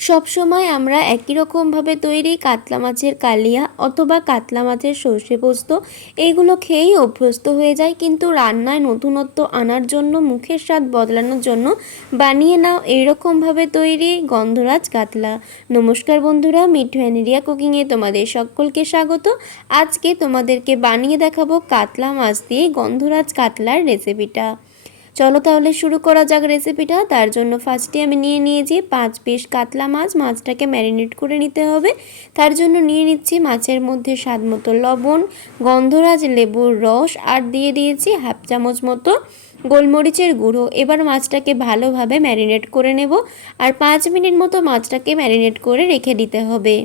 সব সময় আমরা একই রকমভাবে তৈরি কাতলা মাছের কালিয়া অথবা কাতলা মাছের সর্ষে পোস্ত এইগুলো খেয়েই অভ্যস্ত হয়ে যায়, কিন্তু রান্নায় নতুনত্ব আনার জন্য, মুখের স্বাদ বদলানোর জন্য বানিয়ে নাও এইরকমভাবে তৈরি গন্ধরাজ কাতলা। নমস্কার বন্ধুরা, মিঠু অ্যানিরিয়া কুকিংয়ে তোমাদের সকলকে স্বাগত। আজকে তোমাদেরকে বানিয়ে দেখাবো কাতলা মাছ দিয়ে গন্ধরাজ কাতলার রেসিপিটা। চলো তাহলে শুরু করা যাক রেসিপিটা। তার জন্য ফার্স্টে আমি নিয়ে নিয়েছি 5 পিস কাতলা মাছ। মাছটাকে ম্যারিনেট করে নিতে হবে। তার জন্য নিয়ে নিচ্ছি মাছের মধ্যে স্বাদ মতো লবণ, গন্ধরাজ লেবুর রস আর দিয়ে দিয়েছি হাফ চামচ মতো গোলমরিচের গুঁড়ো। এবার মাছটাকে ভালোভাবে ম্যারিনেট করে নেব আর 5 মিনিট মতো মাছটাকে ম্যারিনেট করে রেখে দিতে হবে।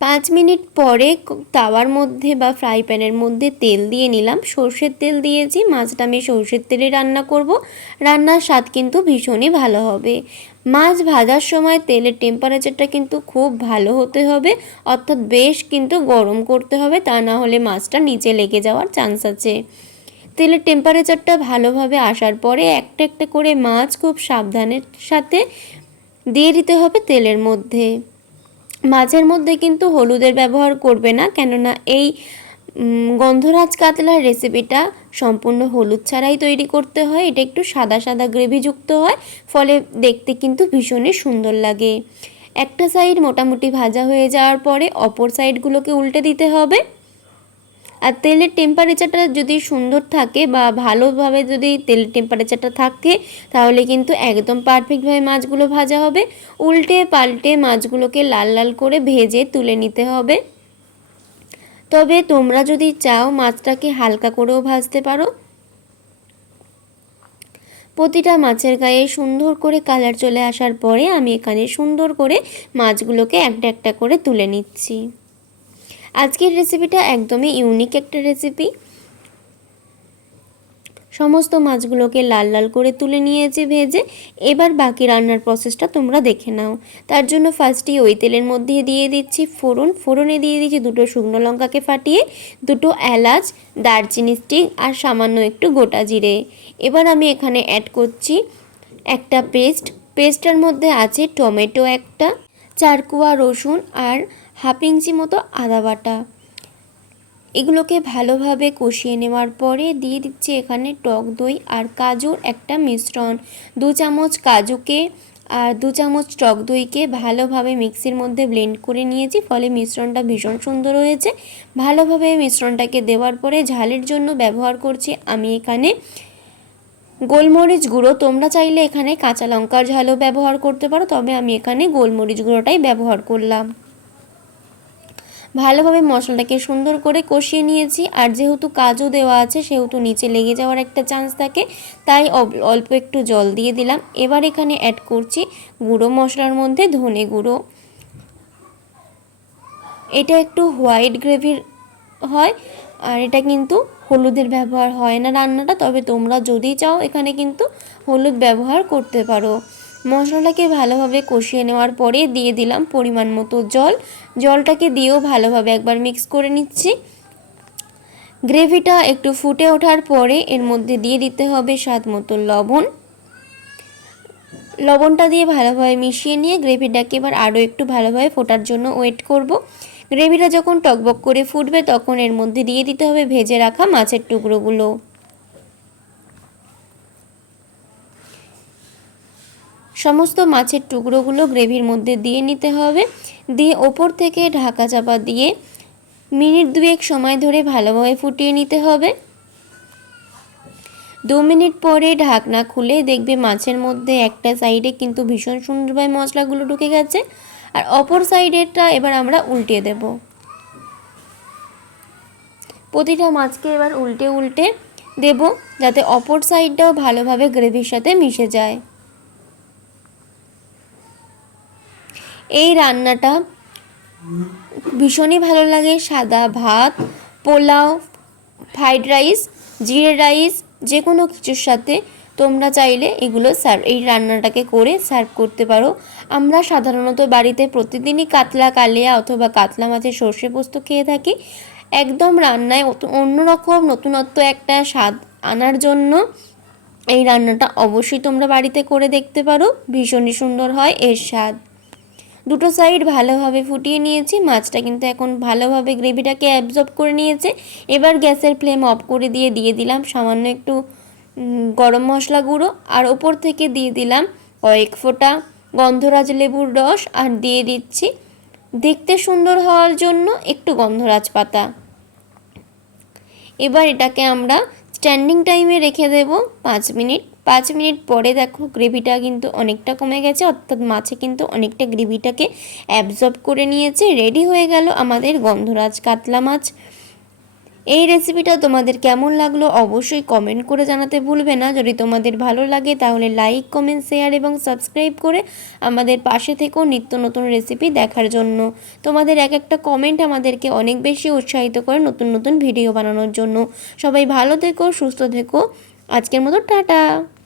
5 মিনিট পরে তাওয়ার মধ্যে বা ফ্রাই প্যানের মধ্যে তেল দিয়ে নিলাম। সর্ষের তেল দিয়েছি। মাছটা আমি সর্ষের তেলে রান্না করব। রান্নার স্বাদ কিন্তু ভীষণই ভালো হবে। মাছ ভাজার সময় তেলের টেম্পারেচারটা কিন্তু খুব ভালো হতে হবে, অর্থাৎ বেশ কিন্তু গরম করতে হবে, তা না হলে মাছটা নিচে লেগে যাওয়ার চান্স আছে। তেলের টেম্পারেচারটা ভালোভাবে আসার পরে একটা একটা করে মাছ খুব সাবধানের সাথে দিয়ে দিতে হবে তেলের মধ্যে। মাছের মধ্যে কিন্তু হলুদের ব্যবহার করবে না, কেননা এই গন্ধরাজ কাতলার রেসিপিটা সম্পূর্ণ হলুদ ছাড়াই তৈরি করতে হয়। এটা একটু সাদা সাদা গ্রেভিযুক্ত হয়, ফলে দেখতে কিন্তু ভীষণই সুন্দর লাগে। একটা সাইড মোটামুটি ভাজা হয়ে যাওয়ার পরে অপর সাইডগুলোকে উল্টে দিতে হবে। আর তেলের টেম্পারেচারটা যদি সুন্দর থাকে বা ভালোভাবে যদি তেলের টেম্পারেচারটা থাকে, তাহলে কিন্তু একদম পারফেক্টভাবে মাছগুলো ভাজা হবে। উল্টে পাল্টে মাছগুলোকে লাল লাল করে ভেজে তুলে নিতে হবে। তবে তোমরা যদি চাও মাছটাকে হালকা করেও ভাজতে পারো। প্রতিটা মাছের গায়ে সুন্দর করে কালার চলে আসার পরে আমি এখানে সুন্দর করে মাছগুলোকে একটা একটা করে তুলে নিচ্ছি। আজকের রেসিপিটা একদমই ইউনিক একটা রেসিপি। সমস্ত মাছগুলোকে লাল লাল করে তুলে নিয়েছি ভেজে। এবার বাকি রান্নার প্রসেসটা তোমরা দেখে নাও। তার জন্য ফার্স্টেই ওই তেলের মধ্যে দিয়ে দিচ্ছি ফোড়ন। ফোড়নে দিয়ে দিচ্ছি 2টো শুকনো লঙ্কাকে ফাটিয়ে, 2টো এলাচ, দারচিনি স্টিক আর সামান্য একটু গোটা জিরে। এবার আমি এখানে অ্যাড করছি একটা পেস্টটার মধ্যে আছে টমেটো একটা, 4 কোয়া রসুন আর হাফ ইঞ্চি মতো আদা বাটা। এগুলোকে ভালোভাবে কষিয়ে নেওয়ার পরে দিয়ে দিচ্ছি এখানে টক দই আর কাজুর একটা মিশ্রণ। 2 চামচ কাজুকে আর 2 চামচ টক দইকে ভালোভাবে মিক্সির মধ্যে ব্লেন্ড করে নিয়েছি, ফলে মিশ্রণটা ভীষণ সুন্দর হয়েছে। ভালোভাবে মিশ্রণটাকে দেওয়ার পরে ঝালের জন্য ব্যবহার করছি আমি এখানে গোলমরিচ গুঁড়ো। তোমরা চাইলে এখানে কাঁচা লঙ্কার ঝালও ব্যবহার করতে পারো, তবে আমি এখানে গোলমরিচ গুঁড়োটাই ব্যবহার করলাম। ভালোভাবে মশলাটাকে সুন্দর করে কষিয়ে নিয়েছি। আর যেহেতু কাজু দেওয়া আছে সেহেতু নিচে লেগে যাওয়ার একটা চান্স থাকে, তাই অল্প একটু জল দিয়ে দিলাম। এবার এখানে অ্যাড করছি গুঁড়ো মশলার মধ্যে ধনে গুঁড়ো। এটা একটু হোয়াইট গ্রেভির হয় আর এটা কিন্তু হলুদের ব্যবহার হয় না রান্নাটা, তবে তোমরা যদি চাও এখানে কিন্তু হলুদ ব্যবহার করতে পারো। মশলাটাকে ভালোভাবে কষিয়ে নেওয়ার পরে দিয়ে দিলাম পরিমাণ মতো জল। জলটাকে দিয়েও ভালোভাবে একবার মিক্স করে নিচ্ছি। গ্রেভিটা একটু ফুটে ওঠার পরে এর মধ্যে দিয়ে দিতে হবে স্বাদ মতো লবণ। লবণটা দিয়ে ভালোভাবে মিশিয়ে নিয়ে গ্রেভিটাকে এবার আরও একটু ভালোভাবে ফোটার জন্য ওয়েট করব। গ্রেভিটা যখন টকবক করে ফুটবে তখন এর মধ্যে দিয়ে দিতে হবে ভেজে রাখা মাছের টুকরোগুলো। সমস্ত মাছের টুকরোগুলো গ্রেভির মধ্যে দিয়ে নিতে হবে। দিয়ে ওপর থেকে ঢাকা চাপা দিয়ে মিনিট 2 সময় ধরে ভালোভাবে ফুটিয়ে নিতে হবে। 2 মিনিট পরে ঢাকনা খুলে দেখবে মাছের মধ্যে একটা সাইডে কিন্তু ভীষণ সুন্দরভাবে মশলাগুলো ঢুকে গেছে, আর অপর সাইডেরটা এবার আমরা উল্টে দেব। প্রতিটা মাছকে এবার উল্টে উল্টে দেব, যাতে অপর সাইডটাও ভালোভাবে গ্রেভির সাথে মিশে যায়। এই রান্নাটা ভীষণই ভালো লাগে সাদা ভাত, পোলাও, ফ্রাইড রাইস, জিরে রাইস, যে কোনো কিছুর সাথে তোমরা চাইলে এই রান্নাটাকে করে সার্ভ করতে পারো। আমরা সাধারণত বাড়িতে প্রতিদিনই কাতলা কালিয়া অথবা কাতলা মাছের সর্ষে পোস্ত খেয়ে থাকি। একদম রান্নায় অন্যরকম নতুনত্ব একটা স্বাদ আনার জন্য এই রান্নাটা অবশ্যই তোমরা বাড়িতে করে দেখতে পারো, ভীষণই সুন্দর হয় এর স্বাদ। দুটো সাইড ভালোভাবে ফুটিয়ে নিয়েছি, মাছটা কিন্তু এখন ভালোভাবে গ্রেভিটাকে অ্যাবজর্ব করে নিয়েছে। এবার গ্যাসের ফ্লেম অফ করে দিয়ে দিলাম সামান্য একটু গরম মশলা গুঁড়ো, আর ওপর থেকে দিয়ে দিলাম কয়েক ফোঁটা গন্ধরাজ লেবুর রস, আর দিয়ে দিচ্ছি দেখতে সুন্দর হওয়ার জন্য একটু গন্ধরাজ পাতা। এবার এটাকে আমরা স্ট্যান্ডিং টাইমে রেখে দেব 5 মিনিট। 5 মিনিট পরে দেখো গ্রেভিটা কিন্তু অনেকটা কমে গেছে, অর্থাৎ মাছে কিন্তু অনেকটা গ্রেভিটাকে অ্যাবজর্ব করে নিয়েছে। রেডি হয়ে গেল আমাদের গন্ধরাজ কাতলা মাছ। এই রেসিপিটা তোমাদের কেমন লাগলো অবশ্যই কমেন্ট করে জানাতে ভুলবে না। যদি তোমাদের ভালো লাগে তাহলে লাইক, কমেন্ট, শেয়ার এবং সাবস্ক্রাইব করে আমাদের পাশে থেকেও নিত্য নতুন রেসিপি দেখার জন্য। তোমাদের এক একটা কমেন্ট আমাদেরকে অনেক বেশি উৎসাহিত করে নতুন নতুন ভিডিও বানানোর জন্য। সবাই ভালো থেকো, সুস্থ থেকো। আজকের মতো টাটা।